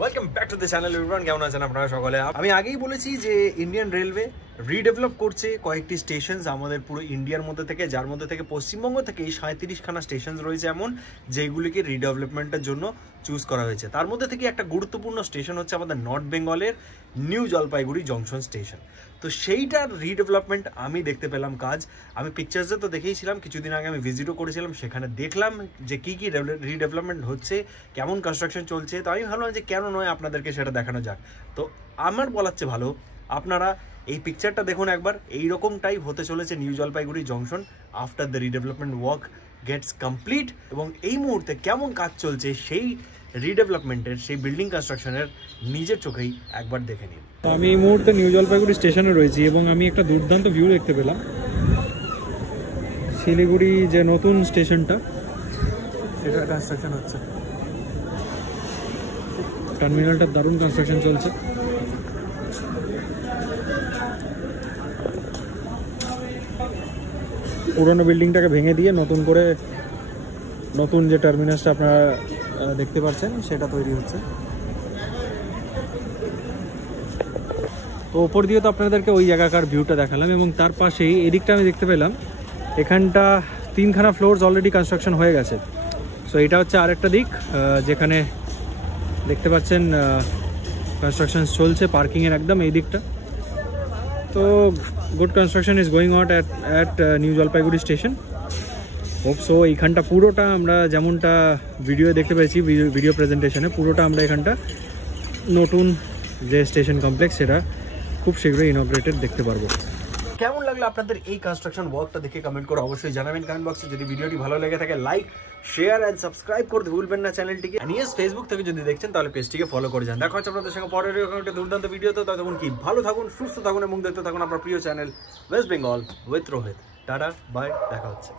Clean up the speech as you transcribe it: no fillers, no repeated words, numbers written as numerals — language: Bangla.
Welcome back to the channel everyone. কেমন আছেন আপনারা সকলে? আমি আগেই বলেছি যে ইন্ডিয়ান রেলওয়ে রিডেভেলপ করছে কয়েকটি স্টেশনস আমাদের পুরো ইন্ডিয়ার মধ্যে থেকে, যার মধ্যে থেকে পশ্চিমবঙ্গ থেকে এই 37খানা স্টেশন রয়েছে এমন যেগুলিকে রিডেভেলপমেন্টের জন্য চুজ করা হয়েছে। তার মধ্যে থেকে একটা গুরুত্বপূর্ণ স্টেশন হচ্ছে আমাদের নর্থ বেঙ্গলের নিউ জলপাইগুড়ি জংশন স্টেশন। তো সেইটার রিডেভেলপমেন্ট আমি দেখতে পেলাম কাজ। আমি পিকচার্সে তো দেখেইছিলাম, কিছুদিন আগে আমি ভিজিটও করেছিলাম, সেখানে দেখলাম যে কী কী রিডেভেলপমেন্ট হচ্ছে, কেমন কনস্ট্রাকশন চলছে। তো আমি ভাবলাম যে কেন নয় আপনাদেরকে সেটা দেখানো যাক। তো আমার বলার চেয়ে ভালো আপনারা এই পিকচারটা দেখুন একবার। এইরকমটাই হতে চলেছে new Jalpaiguri junction after the redevelopment work gets complete. এবং এই মুহূর্তে কেমন কাজ চলছে সেই রিডেভেলপমেন্টের, সেই বিল্ডিং কনস্ট্রাকশনের নিজের চোখেই একবার দেখে নিন। আমি এই মুহূর্তে নিউ জলপাইগুড়ি স্টেশনে রয়েছি এবং আমি একটা দুর্দান্ত ভিউ দেখতে পেলাম। শিলিগুড়ি যে নতুন স্টেশনটা, এটা কনস্ট্রাকশন হচ্ছে, টার্মিনালটা দারুণ কনস্ট্রাকশন চলছে। পুরোনো বিল্ডিংটাকে ভেঙে দিয়ে নতুন করে নতুন যে টার্মিনাসটা আপনারা দেখতে পাচ্ছেন সেটা তৈরি হচ্ছে। তো ওপর দিয়ে তো আপনাদেরকে ওই জায়গাকার ভিউটা দেখালাম এবং তার পাশেই এদিকটা আমি দেখতে পেলাম এখানটা 3খানা ফ্লোরস অলরেডি কনস্ট্রাকশন হয়ে গেছে। সো এটা হচ্ছে আরেকটা দিক যেখানে দেখতে পাচ্ছেন কনস্ট্রাকশন চলছে পার্কিংয়ের একদম এই দিকটা। তো good construction is going on at new Jalpaiguri station. Hope so এইখানটা পুরোটা আমরা যেমনটা ভিডিও দেখতে পেয়েছি, ভিডিও প্রেজেন্টেশনে পুরোটা আমরা এখানটা নতুন যে স্টেশন কমপ্লেক্স সেটা খুব শীঘ্রই ইনগ্রেটেড দেখতে পারবো। কেমন লাগলো আপনাদের এই কনস্ট্রাকশন ওয়ার্কটা দেখে কমেন্ট করে অবশ্যই জানাবেন কমেন্ট বক্সে। যদি ভিডিওটি ভালো লেগে থাকে লাইক, শেয়ার এন্ড সাবস্ক্রাইব করতে ভুলবেন না চ্যানেলটিকে। নিউজ ফেসবুক থেকে যদি দেখছেন তাহলে পেজটিকে ফলো করে যান। দেখা হচ্ছে আপনাদের সঙ্গে পরের একটা দুর্দান্ত ভিডিওতে। ততক্ষণ কি ভালো থাকুন, সুস্থ থাকুন এবং দেখতে থাকুন আপনার প্রিয় channel West Bengal with Rohit. Tata, bye, দেখা হচ্ছে।